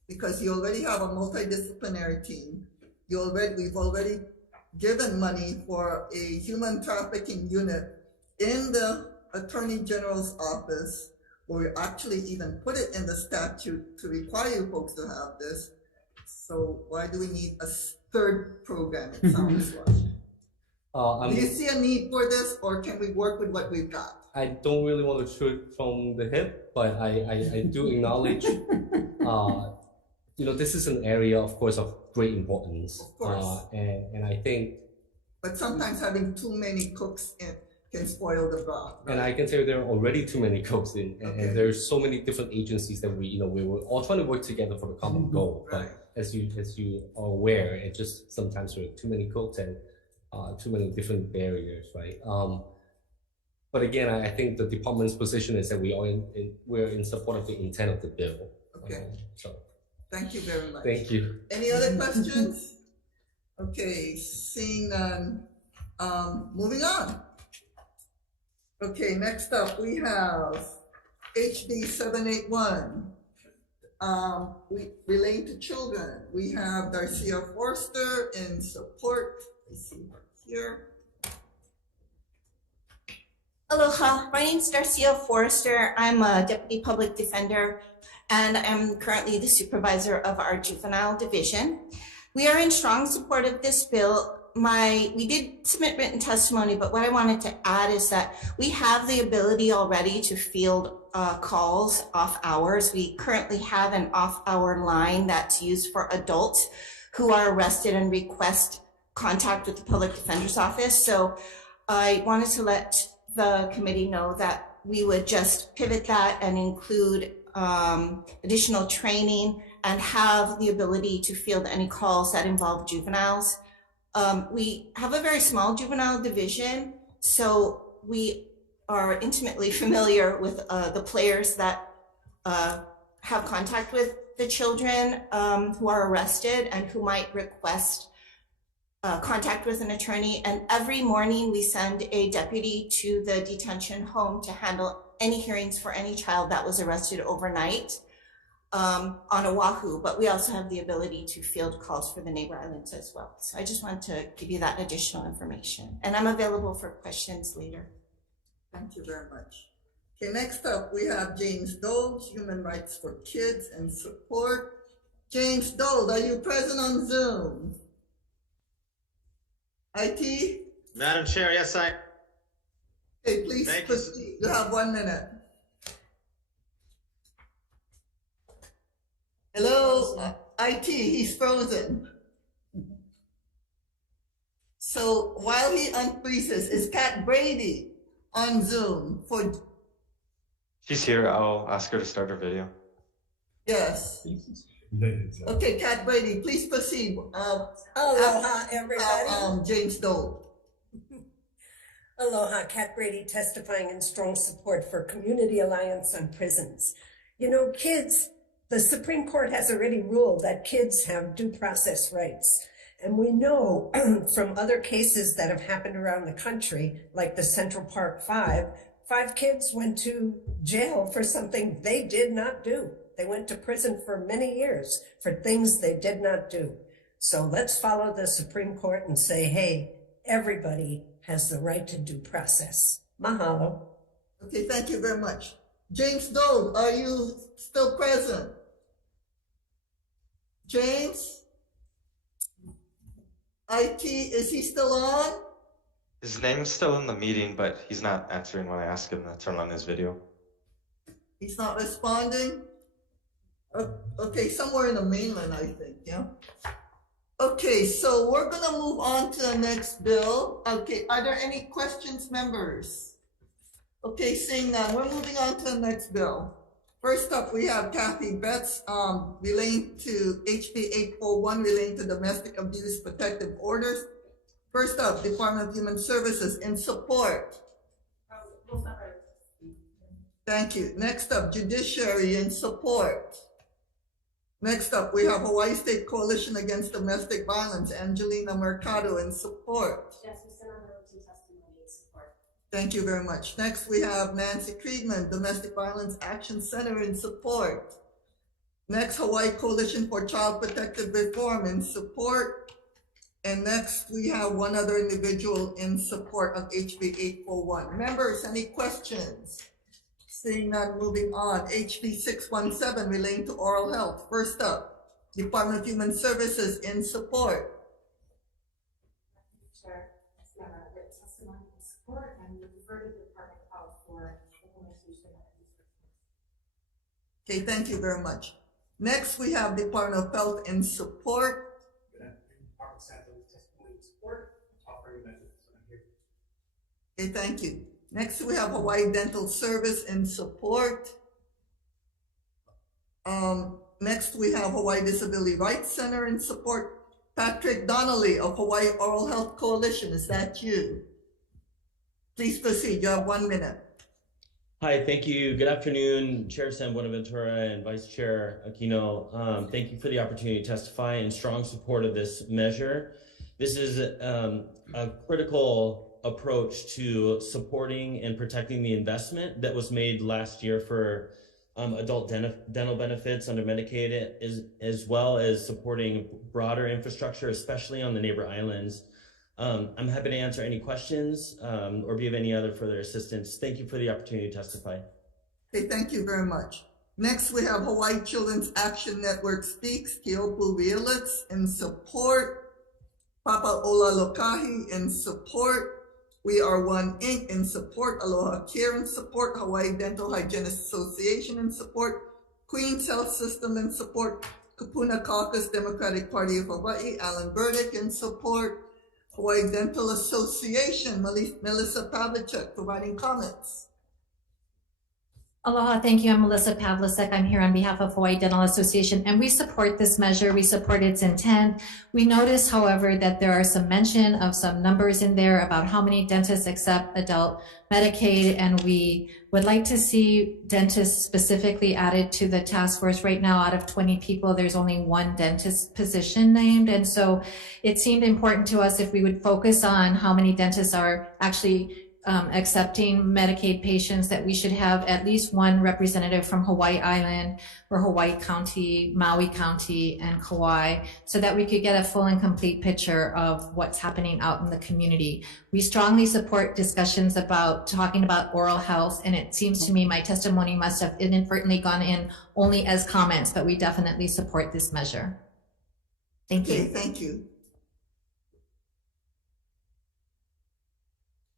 because you already have a multidisciplinary team. We've already given money for a human trafficking unit in the Attorney General's office, where we actually even put it in the statute to require you folks to have this. So why do we need a third program, it sounds like? Do you see a need for this, or can we work with what we've got? I don't really want to shoot from the hip, but I do acknowledge, this is an area, of course, of great importance. Of course. And I think... But sometimes having too many cooks in can spoil the broth. Right? And I can say there are already too many cooks in, and there's so many different agencies that we were all trying to work together for the common goal. Right. But as you are aware, it just sometimes there are too many cooks and too many different barriers, right? But again, I think the department's position is that we're in support of the intent of the bill. Okay. So Thank you very much. thank you. Any other questions? Okay, seeing none, moving on. Okay, next up we have HB 781. We relate to children. We have Darcia Forster in support. Let's see here. Aloha, my name is Darcia Forrester. I'm a deputy public defender and I'm currently the supervisor of our juvenile division. We are in strong support of this bill. We did submit written testimony, but what I wanted to add is that we have the ability already to field calls off hours. We currently have an off hour line that's used for adults who are arrested and request contact with the public defender's office. So I wanted to let the committee know that we would just pivot that and include additional training and have the ability to field any calls that involve juveniles. We have a very small juvenile division, so we are intimately familiar with the players that have contact with the children who are arrested and who might request contact with an attorney. And every morning we send a deputy to the detention home to handle any hearings for any child that was arrested overnight on Oahu, but we also have the ability to field calls for the neighbor islands as well. So I just wanted to give you that additional information, and I'm available for questions later. Thank you very much. Okay, next up we have James Dole, Human Rights for Kids and Support. James Dole, are you present on Zoom? IT? Madam Chair, yes, I. Okay, please proceed. You have 1 minute. Hello, IT, he's frozen. So while he unfreezes, is Kat Brady on Zoom for? She's here. I'll ask her to start her video. Yes. Okay, Kat Brady, please proceed. Aloha, everybody. James Dole. Aloha, Kat Brady testifying in strong support for Community Alliance on Prisons. You know, kids, the Supreme Court has already ruled that kids have due process rights. And we know from other cases that have happened around the country, like the Central Park Five kids went to jail for something they did not do. They went to prison for many years for things they did not do. So let's follow the Supreme Court and say, hey, everybody has the right to due process. Mahalo. Okay, thank you very much. James Dole, are you still present? James? IT, is he still on? His name's still in the meeting, but he's not answering when I ask him to turn on his video. He's not responding? Okay, somewhere in the mainland, I think, yeah? Okay, so we're gonna move on to the next bill. Okay, are there any questions, members? Okay, seeing none, we're moving on to the next bill. First up, we have Kathy Betts relating to HB 841 relating to domestic abuse protective orders. First up, Department of Human Services in support. Thank you. Next up, Judiciary in support. Next up, we have Hawaii State Coalition Against Domestic Violence, Angelina Mercado in support. Yes, we sent out written testimony in support. Thank you very much. Next, we have Nancy Friedman, Domestic Violence Action Center in support. Next, Hawaii Coalition for Child Protective Reform in support. And next, we have one other individual in support of HB 841. Members, any questions? Seeing none, moving on. HB 617 relating to oral health. First up, Department of Human Services in support. Chair, it's not a written testimony in support, and we refer to the Department of Health for implementation of these. Okay, thank you very much. Next, we have Department of Health in support. Okay, thank you. Next, we have Hawaii Dental Service in support. Next, we have Hawaii Disability Rights Center in support. Patrick Donnelly of Hawaii Oral Health Coalition, is that you? Please proceed. You have 1 minute. Hi, thank you. Good afternoon, Chair San Buenaventura and Vice Chair Aquino. Thank you for the opportunity to testify in strong support of this measure. This is a critical approach to supporting and protecting the investment that was made last year for adult dental benefits under Medicaid, as well as supporting broader infrastructure, especially on the neighbor islands. I'm happy to answer any questions or be of any other further assistance. Thank you for the opportunity to testify. Okay, thank you very much. Next, we have Hawaii Children's Action Network Speaks, Keopu Realits in support, Papa Ola Lokahi in support, We Are One Inc. in support, Aloha Care in support, Hawaii Dental Hygienists Association in support, Queens Health System in support, Kapuna Caucus Democratic Party of Hawaii, Alan Burdick in support, Hawaii Dental Association, Melissa Pavlicek providing comments. Aloha, thank you. I'm Melissa Pavlicek. I'm here on behalf of Hawaii Dental Association, and we support this measure. We support its intent. We notice, however, that there are some mention of some numbers in there about how many dentists accept adult Medicaid, and we would like to see dentists specifically added to the task force. Right now, out of 20 people, there's only one dentist position named, and so it seemed important to us if we would focus on how many dentists are actually accepting Medicaid patients, that we should have at least one representative from Hawaii Island or Hawaii County, Maui County, and Kauai, so that we could get a full and complete picture of what's happening out in the community. We strongly support discussions about talking about oral health, and it seems to me my testimony must have inadvertently gone in only as comments, but we definitely support this measure. Thank you. Okay, thank you.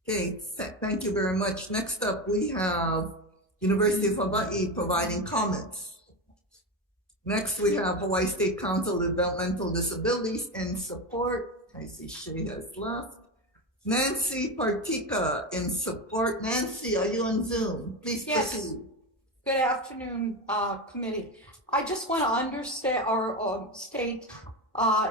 Okay, thank you very much. Next up, we have University of Hawaii providing comments. Next, we have Hawaii State Council of Developmental Disabilities in support. I see Shay has left. Nancy Partika in support. Nancy, are you on Zoom? Please proceed. Good afternoon, committee. I just want to understand or state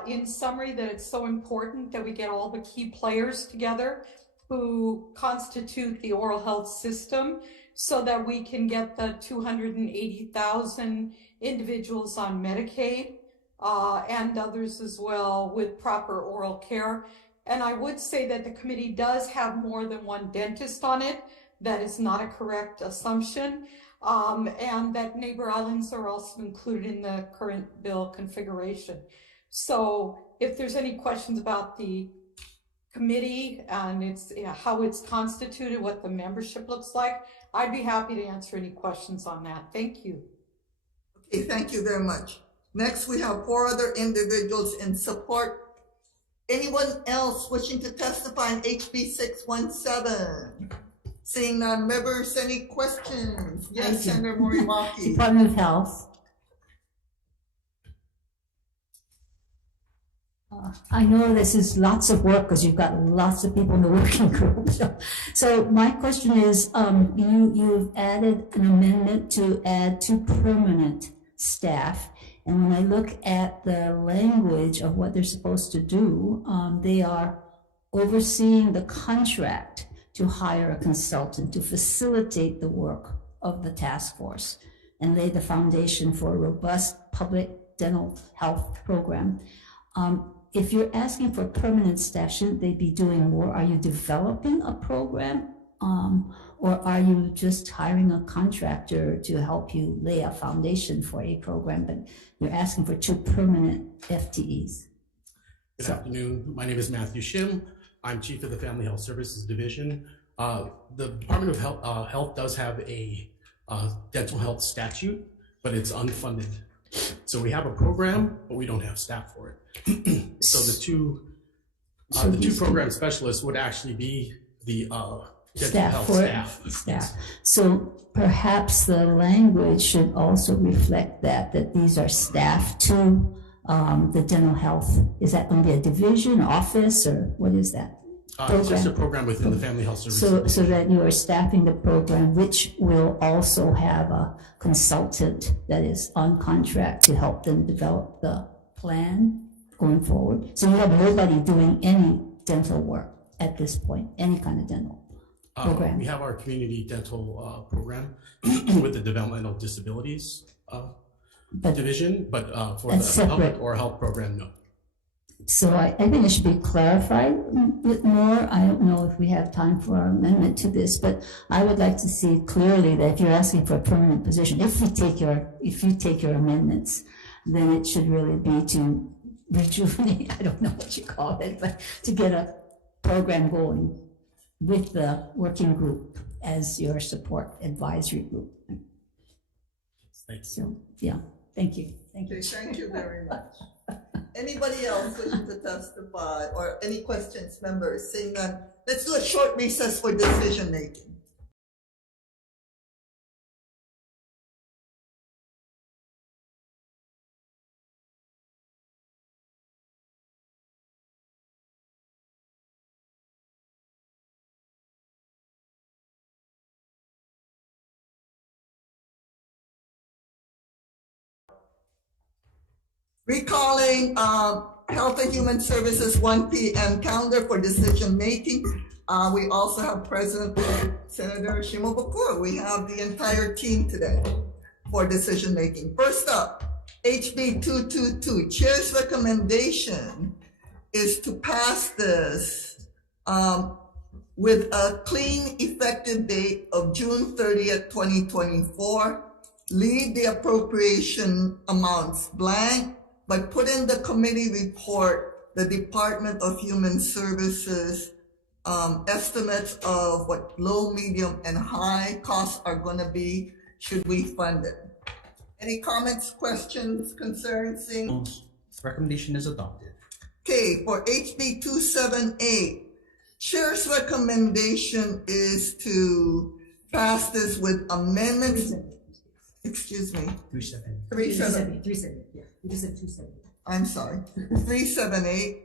in summary that it's so important that we get all the key players together who constitute the oral health system so that we can get the 280,000 individuals on Medicaid and others as well with proper oral care. And I would say that the committee does have more than one dentist on it. That is not a correct assumption. And that neighbor islands are also included in the current bill configuration. So if there's any questions about the committee and its how it's constituted, what the membership looks like, I'd be happy to answer any questions on that. Thank you. Okay, thank you very much. Next, we have 4 other individuals in support. Anyone else wishing to testify on HB 617? Seeing none, members, any questions? Yes, Senator Moriwaki. Department of Health. I know this is lots of work because you've got lots of people in the working group. So my question is, you've added an amendment to add 2 permanent staff. And when I look at the language of what they're supposed to do, they are overseeing the contract to hire a consultant to facilitate the work of the task force and lay the foundation for a robust public dental health program. If you're asking for permanent staff, shouldn't they be doing more? Are you developing a program? Or are you just hiring a contractor to help you lay a foundation for a program? But you're asking for 2 permanent FTEs. Good afternoon. My name is Matthew Shim. I'm Chief of the Family Health Services Division. The Department of Health does have a dental health statute, but it's unfunded. So we have a program, but we don't have staff for it. So the two program specialists would actually be the dental health staff. So perhaps the language should also reflect that these are staff to the dental health. Is that going to be a division, office, or what is that? It's just a program within the Family Health Services. So that you are staffing the program, which will also have a consultant that is on contract to help them develop the plan going forward. So you have nobody doing any dental work at this point, any kind of dental. program? We have our community dental program with the developmental disabilities division, but for the that's separate. public or health program, no. So I think it should be clarified a bit more. I don't know if we have time for an amendment to this, but I would like to see clearly that if you're asking for a permanent position, if you take your amendments, then it should really be to rejuvenate, I don't know what you call it, but to get a program going with the working group as your support advisory group. Thanks. So, yeah, thank you. Thank you. Okay, thank you very much. Anybody else wishing to testify or any questions, members? Seeing none, let's do a short recess for decision making. Recalling Health and Human Services 1 p.m. calendar for decision making. We also have President Senator Shimabukuro. We have the entire team today for decision making. First up, HB 222. Chair's recommendation is to pass this with a clean effective date of June 30th, 2024. Leave the appropriation amounts blank, but put in the committee report the Department of Human Services estimates of what low, medium, and high costs are going to be should we fund it. Any comments, questions, concerns? Recommendation is adopted. Okay, for HB 278, Chair's recommendation is to pass this with amendments. Excuse me. 378. Yeah, we just said 270. I'm sorry. 378.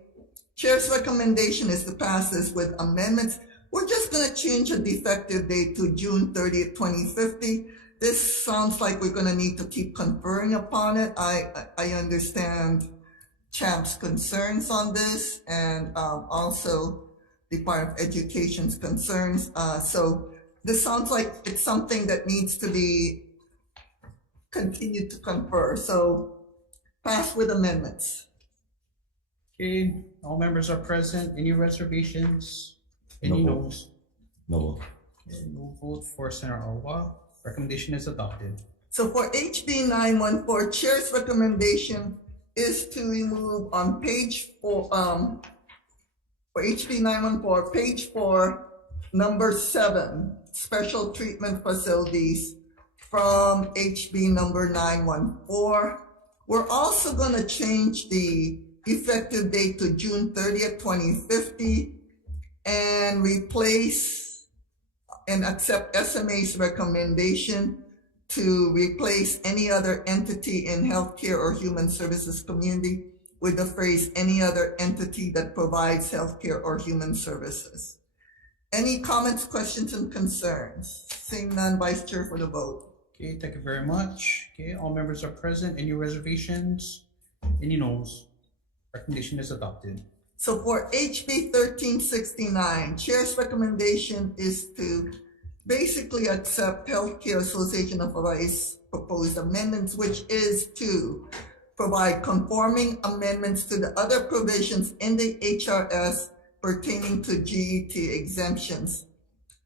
Chair's recommendation is to pass this with amendments. We're just going to change the effective date to June 30th, 2050. This sounds like we're going to need to keep conferring upon it. I understand Champ's concerns on this and also Department of Education's concerns. So this sounds like it's something that needs to be continued to confer. So pass with amendments. Okay, all members are present. Any reservations? Any noes? No. Okay, no vote for Senator Arwa. Recommendation is adopted. So for HB 914, Chair's recommendation is to remove on page 4, for HB 914, page 4, number 7, special treatment facilities from HB number 914. We're also going to change the effective date to June 30th, 2050 and replace and accept SMA's recommendation to replace any other entity in healthcare or human services community with the phrase any other entity that provides healthcare or human services. Any comments, questions, and concerns? Seeing none, Vice Chair for the vote. Okay, thank you very much. Okay, all members are present. Any reservations? Any noes? Recommendation is adopted. So for HB 1369, Chair's recommendation is to basically accept Healthcare Association of Hawaii's proposed amendments, which is to provide conforming amendments to the other provisions in the HRS pertaining to GET exemptions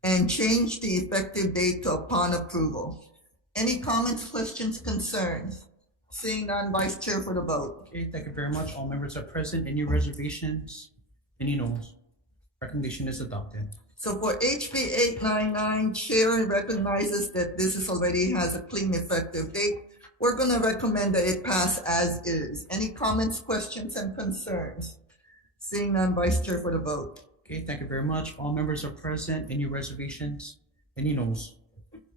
and change the effective date to upon approval. Any comments, questions, concerns? Seeing none, Vice Chair for the vote. Okay, thank you very much. All members are present. Any reservations? Any noes? Recommendation is adopted. So for HB 899, Chair recognizes that this is already has a clean effective date. We're going to recommend that it pass as is. Any comments, questions, and concerns? Seeing none, Vice Chair for the vote. Okay, thank you very much. All members are present. Any reservations? Any noes?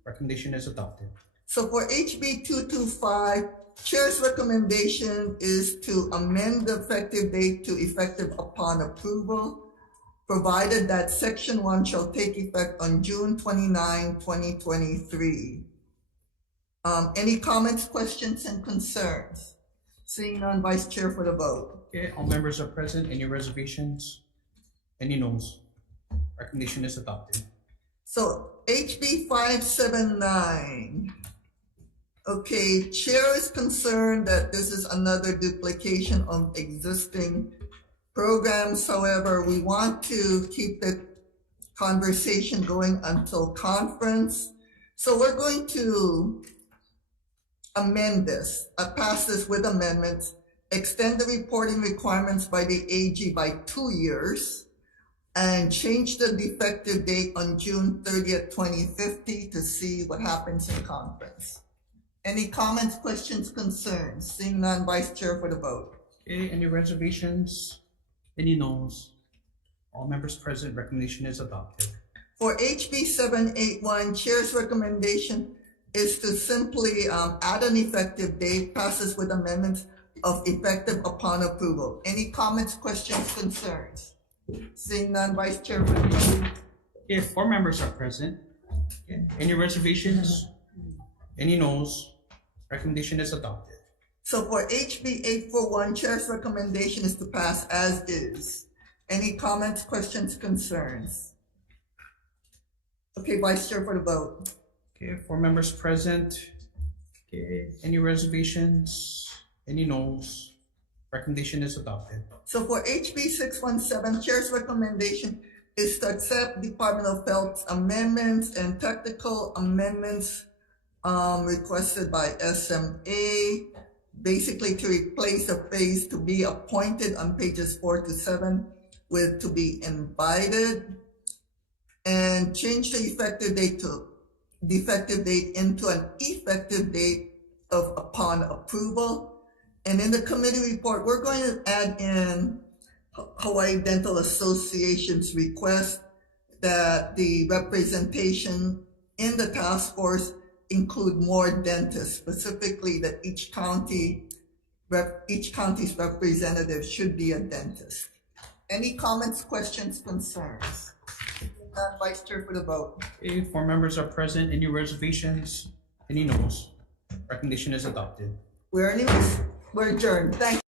Recommendation is adopted. So for HB 225, Chair's recommendation is to amend the effective date to effective upon approval, provided that Section 1 shall take effect on June 29, 2023. Any comments, questions, and concerns? Seeing none, Vice Chair for the vote. Okay, all members are present. Any reservations? Any noes? Recommendation is adopted. So HB 579. Okay, Chair is concerned that this is another duplication of existing programs. However, we want to keep the conversation going until conference. So we're going to amend this, pass this with amendments, extend the reporting requirements by the AG by 2 years, and change the effective date on June 30th, 2050 to see what happens in conference. Any comments, questions, concerns? Seeing none, Vice Chair for the vote. Okay, any reservations? Any noes? All members present, recommendation is adopted. For HB 781, Chair's recommendation is to simply add an effective date, passes with amendments of effective upon approval. Any comments, questions, concerns? Seeing none, Vice Chair for the vote. Okay, 4 members are present. Okay. Any reservations? Any noes? Recommendation is adopted. So for HB 841, Chair's recommendation is to pass as is. Any comments, questions, concerns? Okay, Vice Chair for the vote. Okay, 4 members present. Okay, any reservations? Any noes? Recommendation is adopted. So for HB 617, Chair's recommendation is to accept Department of Health's amendments and technical amendments requested by SMA, basically to replace the phrase "to be appointed" on pages 4 to 7 with "to be invited," and change the effective date into an effective date of upon approval. And in the committee report, we're going to add in Hawaii Dental Association's request that the representation in the task force include more dentists, specifically that each county's representative should be a dentist. Any comments, questions, concerns? Vice Chair for the vote. Okay, 4 members are present. Any reservations? Any noes? Recommendation is adopted. We're adjourned. Thank you.